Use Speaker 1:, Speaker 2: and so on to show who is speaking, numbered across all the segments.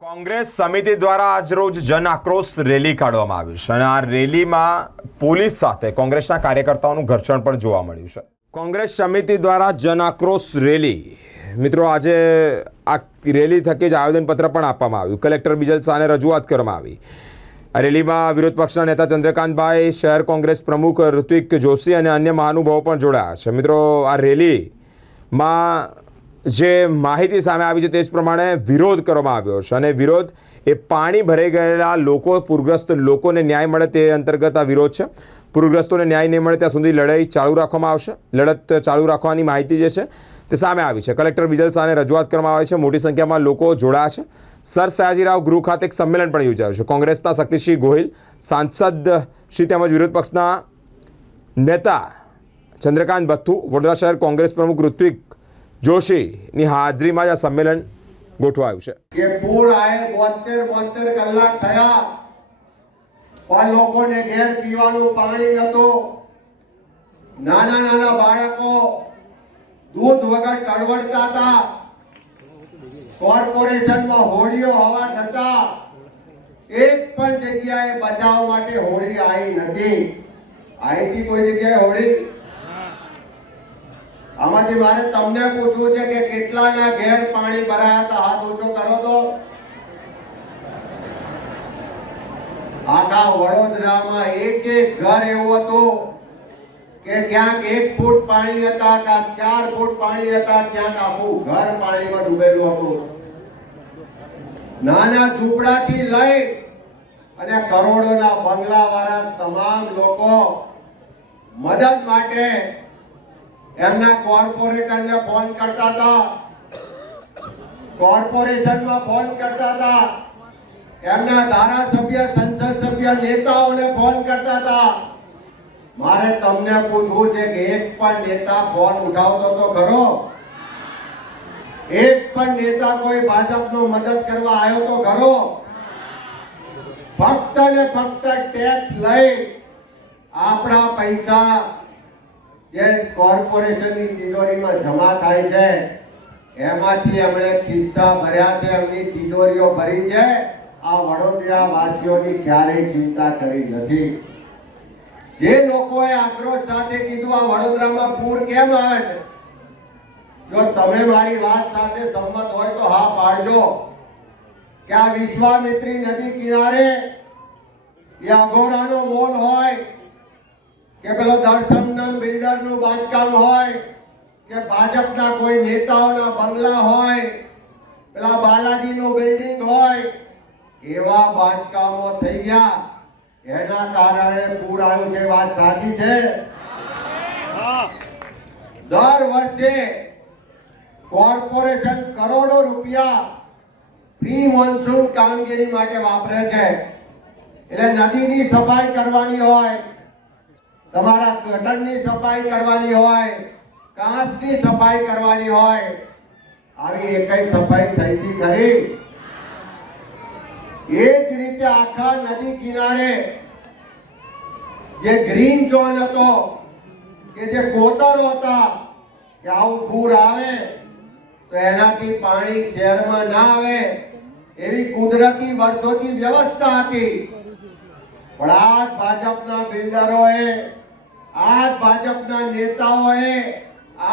Speaker 1: કોંગ્રેસ સમિતિ દ્વારા આજરોજ જન આક્રોશ રેલી કાઢવામાં આવી છે અને આ રેલીમાં પોલીસ સાથે કોંગ્રેસના કાર્યકર્તાઓનું ઘર્ષણ પણ જોવા મળ્યું છે. કોંગ્રેસ સમિતિ દ્વારા જન આક્રોશ રેલી. મિત્રો, આજે આ રેલી થકી જ આવેદનપત્ર પણ આપવામાં આવ્યું. કલેક્ટર બિજલ શાહને રજૂઆત કરવામાં આવી. આ રેલીમાં વિરોધ પક્ષના નેતા ચંદ્રકાંતભાઈ, શહેર કોંગ્રેસ પ્રમુખ ઋત્વિક જોશી અને અન્ય મહાનુભાવો પણ જોડાયા છે. મિત્રો, આ રેલીમાં જે માહિતી સામે આવી છે તે જ પ્રમાણે વિરોધ કરવામાં આવ્યો છે અને વિરોધ એ પાણી ભરાઈ ગયેલા લોકો, પૂરગ્રસ્ત લોકોને ન્યાય મળે તે અંતર્ગત આ વિરોધ છે. પૂરગ્રસ્તોને ન્યાય નહીં મળે ત્યાં સુધી લડાઈ ચાલુ રાખવામાં આવશે. લડત ચાલુ રાખવાની માહિતી જે છે તે સામે આવી છે. કલેક્ટર બિજલ શાહને રજૂઆત કરવામાં આવી છે. મોટી સંખ્યામાં લોકો જોડાયા છે. સર સયાજીરાવ ગૃહ ખાતે એક સંમેલન પણ યોજાયું છે. કોંગ્રેસના શક્તિસિંહ ગોહિલ, સાંસદ શ્રી તેમજ વિરોધ પક્ષના નેતા ચંદ્રકાંત ભથ્થુ, વડોદરા શહેર કોંગ્રેસ પ્રમુખ ઋત્વિક જોશીની હાજરીમાં જ આ સંમેલન ગોઠવાયું છે.
Speaker 2: કે પૂર આયે બોતેર બોતેર કલાક થયા. પણ લોકોને ઘેર પીવાનું પાણી નતું નાના નાના બાળકો દૂધ વગર ટળવળતા હતા. કોર્પોરેશનમાં હોડીઓ હોવા છતાં એક પણ જગ્યાએ બચાવ માટે હોડી આવી નથી. હતી કોઈ જગ્યાએ હોડી આમાંથી મારે તમને પૂછવું છે કે કેટલાના ઘેર પાણી ભરાયા હતા? હાથ ઊંચો કરો તો. આખા વડોદરામાં એક એક ઘર એવું હતું કે ક્યાંક એક ફૂટ પાણી હતા, ક્યાંક ચાર ફૂટ પાણી હતા, ક્યાંક આખું ઘર પાણીમાં ડૂબેલું હતું. નાના ઝૂંપડાથી લઈ અને કરોડોના બંગલા વાળા તમામ લોકો મદદ માટે એમના કોર્પોરેટરને ફોન કરતા હતા. કોર્પોરેશનમાં ફોન કરતા હતા. એમના ધારાસભ્ય, સંસદ સભ્ય, નેતાઓને ફોન કરતા હતા. મારે તમને પૂછવું છે કે એક પણ નેતા ફોન ઉઠાવતો તો ખરો? એક પણ નેતા કોઈ ભાજપનો મદદ કરવા આવ્યો તો ખરો? ફક્ત ને ફક્ત ટેક્સ લઈ આપણા પૈસા જે કોર્પોરેશનની તિજોરીમાં જમા થાય છે, એમાંથી એમણે ખિસ્સા ભર્યા છે, એમની તિજોરીઓ ભરી છે. આ વડોદરા વાસીઓની ક્યારેય ચિંતા કરી નથી. જે લોકોએ આક્રોશ સાથે કીધું, આ વડોદરામાં પૂર કેમ આવે છે? જો તમે મારી વાત સાથે સંમત હોય તો હા પાડજો કે આ વિશ્વામિત્રી નદી કિનારે એ અઘોરાનો મોલ હોય કે પેલો દર્શનમ બિલ્ડરનું બાંધકામ હોય, કે ભાજપના કોઈ નેતાઓના બંગલા હોય, પેલા બાલાજીનું બિલ્ડિંગ હોય, એવા બાંધકામો થઈ ગયા. એના કારણે પૂર આવ્યું છે વાત સાચી છે, દર વર્ષે કોર્પોરેશન કરોડો રૂપિયા પ્રી મોન્સૂન કામગીરી માટે વાપરે છે. એટલે નદીની સફાઈ કરવાની હોય તમારા ગટરની સફાઈ કરવાની હોય કાંસની સફાઈ કરવાની હોય, આવી એકઈ સફાઈ થઈ હતી ખરી? એ જ રીતે આખા નદી કિનારે જે ગ્રીન ઝોન હતો, કે જે કોતરો હતા, કે આવું પૂર આવે, તો એનાથી પાણી શહેરમાં ના આવે. એવી કુદરતી વર્ષોથી વ્યવસ્થા હતી. પણ આ જ ભાજપના બિલ્ડરોએ આ ભાજપના નેતાઓએ,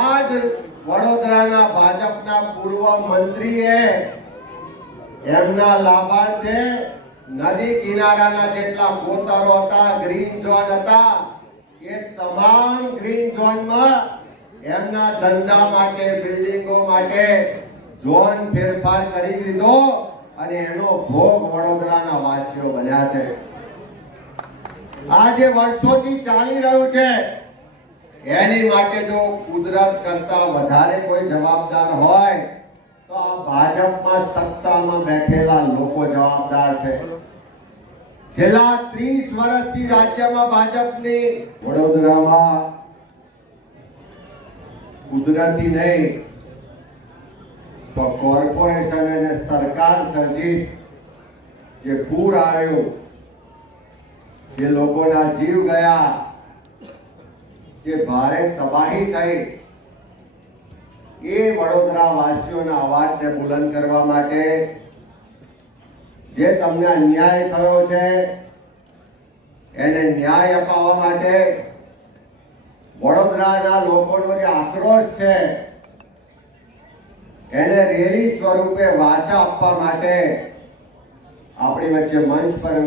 Speaker 2: આજ વડોદરાના ભાજપના પૂર્વ મંત્રીએ એમના લાભાર્થે નદી કિનારાના જેટલા કોતરો હતા ગ્રીન ઝોન હતા, એ તમામ ગ્રીન ઝોનમાં એમના ધંધા માટે, બિલ્ડિંગો માટે ઝોન ફેરફાર કરી દીધો અને એનો ભોગ વડોદરાના વાસીઓ બન્યા છે. આ જે વર્ષોથી ચાલી રહ્યું છે. એની માટે જો કુદરત કરતા વધારે કોઈ જવાબદાર હોય, તો આ ભાજપમાં સત્તામાં બેઠેલા લોકો જવાબદાર છે. છેલ્લા 30 વર્ષથી રાજ્યમાં ભાજપની વડોદરામાં કુદરતી નહીં, પણ કોર્પોરેશન અને સરકાર સર્જિત જે પૂર આવ્યું જે લોકોના જીવ ગયા જે ભારે તબાહી થઈ. એ વડોદરા વાસીઓના અવાજને બુલંદ કરવા માટે જે તમને અન્યાય થયો છે, એને ન્યાય અપાવવા માટે વડોદરાના લોકોનો જે આક્રોશ છે, એને રેલી સ્વરૂપે વાચા આપવા માટે આપણી વચ્ચે મંચ પર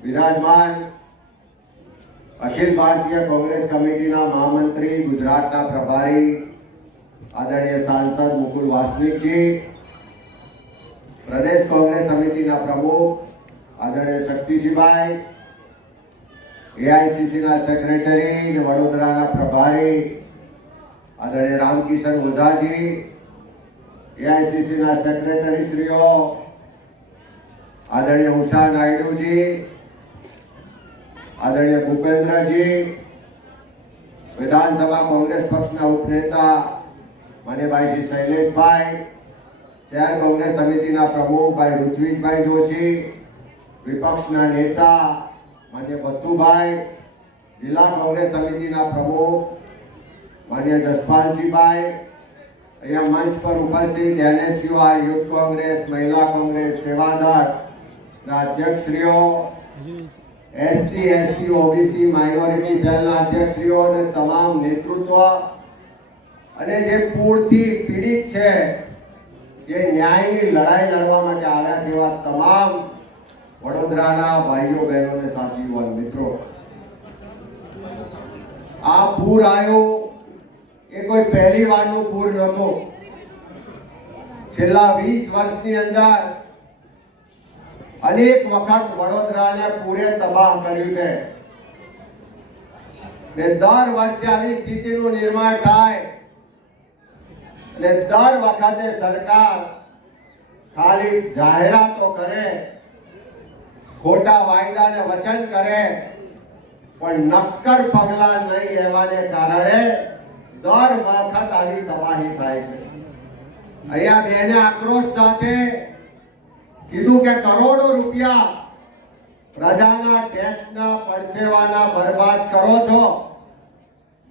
Speaker 2: વિરાજમાન અખિલ ભારતીય કોંગ્રેસ કમિટીના મહામંત્રી ગુજરાતના પ્રભારી આદરણીય સાંસદ મુકુલ વાસનિકજી પ્રદેશ કોંગ્રેસ સમિતિના પ્રમુખ આદરણીય શક્તિસિંહભાઈ એઆઈસીસીના સેક્રેટરી અને વડોદરાના પ્રભારી આદરણીય રામકિશન ઓઝાજી એઆઈસીસીના સેક્રેટરી શ્રીઓ આદરણીય ઉષા નાયડુજી આદરણીય ભૂપેન્દ્રજી, વિધાનસભા કોંગ્રેસ પક્ષના ઉપનેતા મનેભાઈ શ્રી શૈલેષભાઈ, શહેર કોંગ્રેસ સમિતિના પ્રમુખ ભાઈ ઋત્વિજભાઈ જોશી, વિપક્ષના નેતા માન્ય ભત્તુભાઈ જિલ્લા કોંગ્રેસ સમિતિના પ્રમુખ માન્ય જસપાલસિંહભાઈ અહીંયા મંચ પર ઉપસ્થિત એનએસયુઆ યુથ કોંગ્રેસ, મહિલા કોંગ્રેસ સેવાદળ ના અધ્યક્ષશ્રીઓ એસસી એસટી ઓબીસી માઇનોરિટી સેલના અધ્યક્ષશ્રીઓ અને તમામ નેતૃત્વ અને જે પૂરથી પીડિત છે, જે ન્યાયની લડાઈ લડવા માટે આવ્યા છે એવા તમામ વડોદરાના ભાઈઓ બહેનો સાચી યુવાન મિત્રો. આ પૂર આવ્યું એ કોઈ પહેલી વારનું પૂર નહોતું. છેલ્લા વીસ વર્ષની અંદર અનેક વખત વડોદરાને પૂરે તબાહ કર્યું છે. ને દર વર્ષે આવી સ્થિતિનું નિર્માણ થાય. અને દર વખતે સરકાર ખાલી જાહેરાતો કરે, ખોટા વાયદા ને વચન કરે, પણ નક્કર પગલા નહીં લેવાને કારણે દર વખત આવી તબાહી થાય છે. અહીંયા બેને આક્રોશ સાથે કીધું કે કરોડો રૂપિયા પ્રજાના ટેક્સના પરસેવાના બરબાદ કરો છો.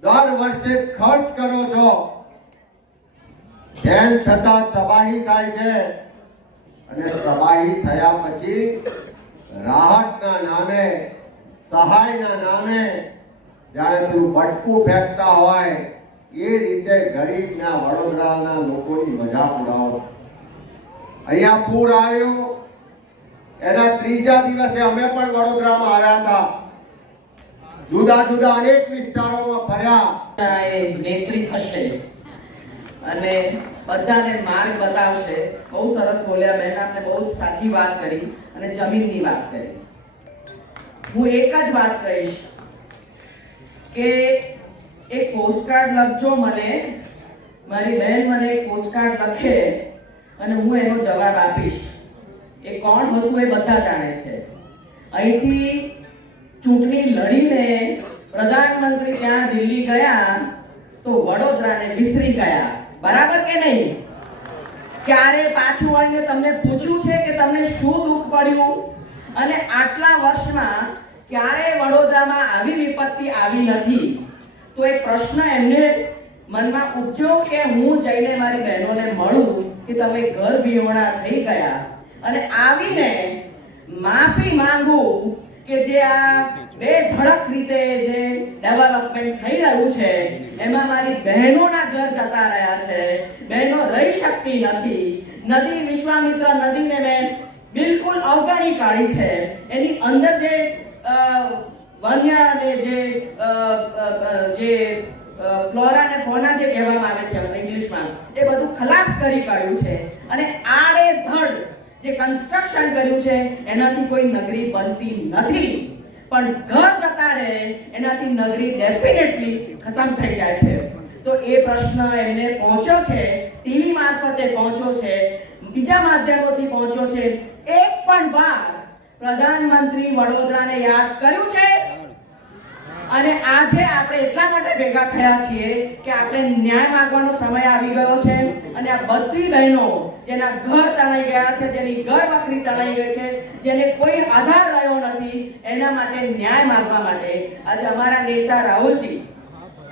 Speaker 2: દર વર્ષે ખર્ચ કરો છો. તેમ છતાં તબાહી થાય છે. અને તબાહી થયા પછી રાહતના નામે, સહાયના નામે જાણે તું બટકું ફેંકતા હોય, એ રીતે ગરીબના વડોદરાના લોકોની મજાક ઉડાવો અહીંયા પૂર આવ્યું. એના ત્રીજા દિવસે અમે પણ વડોદરામાં આવ્યા હતા. જુદા જુદા અનેક વિસ્તારોમાં ફર્યા.
Speaker 3: એ નેત્રી થશે. અને બધાને માર્ગ બતાવશે. બહુ સરસ બોલ્યા આપને બહુ સાચી વાત કરી અને જમીનની વાત કરી. હું એક જ વાત કહીશ કે એક પોસ્ટકાર્ડ લખજો મને. મારી બહેન મને એક પોસ્ટકાર્ડ લખે. અને હું એનો જવાબ આપીશ. એ કોણ હતું એ બધા જાણે છે. અહીંથી ચૂંટણી લડીને પ્રધાનમંત્રી ત્યાં દિલ્હી ગયા તો વડોદરાને વિસરી ગયા. બરાબર કે નહીં? ક્યારે પાછું આવીને તમને પૂછ્યું છે કે તમને શું દુઃખ પડ્યું? અને આટલા વર્ષમાં ક્યારે વડોદરામાં આવી વિપત્તિ આવી નથી? તો એ પ્રશ્ન એમને મનમાં ઉપજ્યો કે હું જઈને મારી બહેનોને મળું કે તમે ઘર વિહોણા થઈ ગયા. અને આવીને માફી માંગુ કે જે આ બે ધડક રીતે જે ડેવલપમેન્ટ થઈ રહ્યું છે, એમાં મારી બહેનોના ઘર જતા રહ્યા છે. બહેનો રહી શકતી નથી. નદી વિશ્વામિત્ર નદીને મેં બિલકુલ અવગણી કાઢી છે. એની અંદર જે વન્ય અને જે જે ફ્લોરા અને ફોના જે કહેવામાં આવે છે ઇંગ્લિશમાં, એ બધું ખલાસ કરી કાઢ્યું છે. અને આડેધડ જે કન્સ્ટ્રક્શન કર્યું છે, એનાથી કોઈ નગરી બનતી નથી. પણ ઘર જતા રહે, એનાથી નગરી ડેફિનેટલી ખતમ થઈ જાય છે. તો એ પ્રશ્ન એમને પહોંચ્યો છે, ટીવી મારફતે પહોંચ્યો છે, બીજા માધ્યમોથી પહોંચ્યો છે. એક પણ વાર પ્રધાનમંત્રી વડોદરાને યાદ કર્યું છે? અને આજે માટે ભેગા થયા છીએ કે આપણે ન્યાય માંગવાનો સમય આવી ગયો છે અને આ બધી બહેનો જેના ઘર તણાઈ ગયા છે, જેની ઘર વખરી તણાઈ ગઈ છે, જેને કોઈ આધાર રહ્યો નથી, એના માટે ન્યાય માંગવા માટે આજે અમારા નેતા રાહુલજી,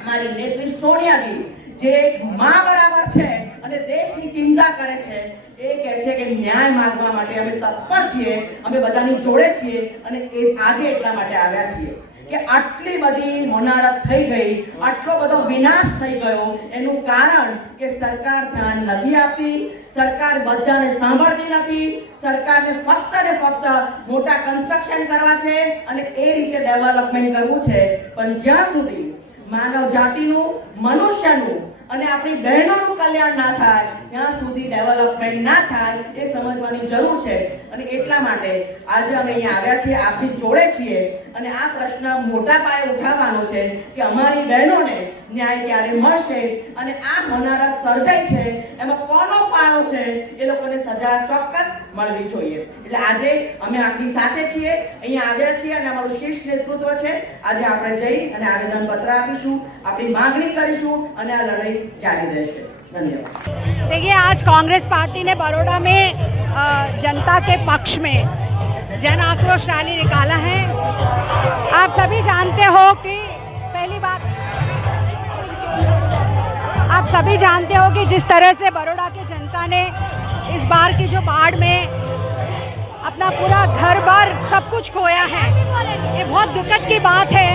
Speaker 3: અમારી નેત્રી સોનિયાજી, જે માં બરાબર છે અને દેશની ચિંતા કરે છે, એ કહે છે કે ન્યાય માંગવા માટે અમે તત્પર છીએ, અમે બધાની જોડે છીએ અને એ આજે એટલા માટે આવ્યા છીએ. કે આટલી બધી હોનારત થઈ ગઈ, આટલો બધો વિનાશ થઈ ગયો, એનું કારણ કે સરકાર ધ્યાન નથી આપતી, સરકાર બધાને સાંભળતી નથી, સરકારને ફક્ત ને ફક્ત મોટા કન્સ્ટ્રક્શન કરવા છે અને એ રીતે ડેવલપમેન્ટ કરવું છે. પણ જ્યાં સુધી માનવ જાતિનું, મનુષ્યનું અને આપણી બહેનોનું કલ્યાણ ના થાય, ત્યાં સુધી ડેવલપમેન્ટ ના થાય એ સમજવાની જરૂર છે. અને એટલા માટે આજે અમે અહીંયા આવ્યા છીએ આપની જોડે છીએ અને આ પ્રશ્ન મોટા પાયે ઉઠાવવાનો છે કે અમારી બહેનોને ન્યાય ક્યારે મળશે અને આ હોનારત સર્જાઈ છે એમાં કોનો ફાળો છે એ લોકોને સજા ચોક્કસ મળવી જોઈએ એટલે આજે અમે આપની સાથે છીએ અહીંયા આવ્યા છીએ અને અમારું શીર્ષ નેતૃત્વ છે આજે આપણે જઈ અને આવેદન પત્ર આપીશું આપણી માંગણી કરીશું અને આ લડાઈ જારી રહેશે ધન્યવાદ
Speaker 1: देखिए आज कांग्रेस पार्टी ने बड़ौदा में अ, जनता के पक्ष में जन आक्रोश रैली निकाला है। आप सभी जानते हो कि पहली बात, आप सभी जानते हो कि जिस तरह से बड़ोड़ा की जनता ने इस बार की जो बाढ़ में अपना पूरा घर बार सब कुछ खोया है, ये बहुत दुखद की बात है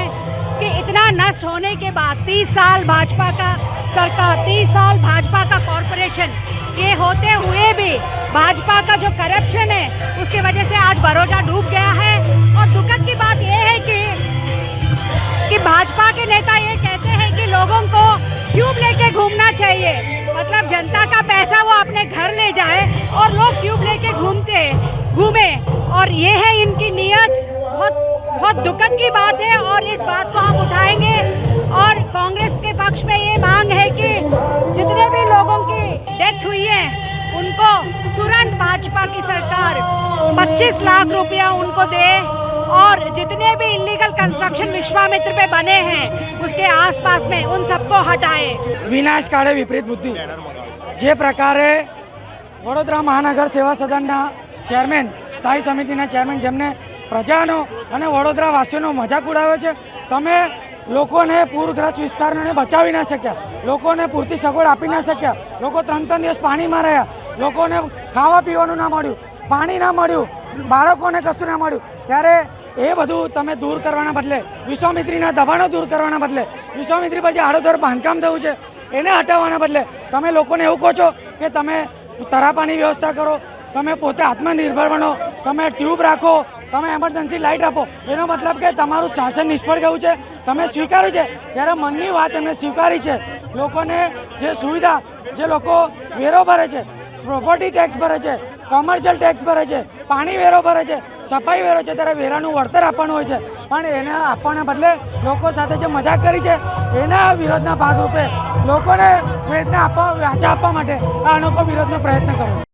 Speaker 1: कि इतना नष्ट होने के बाद 30 साल भाजपा का सरकार 30 साल भाजपा का कॉरपोरेशन, ये होते हुए भी भाजपा का जो करप्शन है, उसकी वजह से आज बड़ौदा डूब गया है। और दुखद की बात यह है कि कि भाजपा के नेता ये कहते हैं कि लोगों को ट्यूब लेके घूमना चाहिए। मतलब जनता का पैसा वो अपने घर ले जाए और लोग ट्यूब लेके घूमते, घूमे। और ये है इनकी नीयत। बहुत बहुत दुखद की बात है और इस बात को हम उठाएँगे। और कांग्रेस के पक्ष में ये मांग है कि जितने भी लोगों की डेथ हुई है उनको तुरंत भाजपा की सरकार 25 लाख रुपया उनको दे और जितने भी इलीगल कंस्ट्रक्शन विश्वामित्र पे बने हैं उसके आसपास में उन सबको हटाए
Speaker 4: વિનાશ કાળે વિપરીત બુદ્ધિ જે પ્રકારે વડોદરા મહાનગર સેવા સદનના ચેરમેન સ્થાયી સમિતિના ચેરમેન જેમને પ્રજાનો અને વડોદરા વાસીઓનો મજાક ઉડાવ્યો છે તમે લોકોને પૂરગ્રસ્ત વિસ્તારોને બચાવી ના શક્યા લોકોને પૂરતી સગવડ આપી ના શક્યા લોકો ત્રણ ત્રણ દિવસ પાણીમાં રહ્યા લોકોને ખાવા પીવાનું ના મળ્યું, પાણી ના મળ્યું, બાળકોને કશું ના મળ્યું. ત્યારે એ બધું તમે દૂર કરવાના બદલે, વિશ્વામિત્રીના દબાણો દૂર કરવાના બદલે, વિશ્વામિત્રી પર જે આડોધર બાંધકામ થયું છે, એને હટાવવાના બદલે, તમે લોકોને એવું કહો છો કે તમે તરાપાની વ્યવસ્થા કરો, તમે પોતે આત્મનિર્ભર બનો, તમે ટ્યુબ રાખો, તમે એમરજન્સી લાઇટ આપો. એનો મતલબ કે તમારું શાસન નિષ્ફળ ગયું છે, તમે સ્વીકાર્યું છે. ત્યારે મનની વાત એમને સ્વીકારી છે. લોકોને જે સુવિધા, જે લોકો વેરો ભરે છે પ્રોપર્ટી ટેક્સ ભરે છે કોમર્શિયલ ટેક્સ ભરે છે, પાણી વેરો ભરે છે, સફાઈ વેરો છે, ત્યારે વેરાનું વળતર આપવાનું હોય છે. પણ એને આપવાના બદલે લોકો સાથે જે મજાક કરી છે, એના વિરોધના ભાગરૂપે લોકોને વેદના આપવા વાચા આપવા માટે આ અનોખો વિરોધનો પ્રયત્ન કરો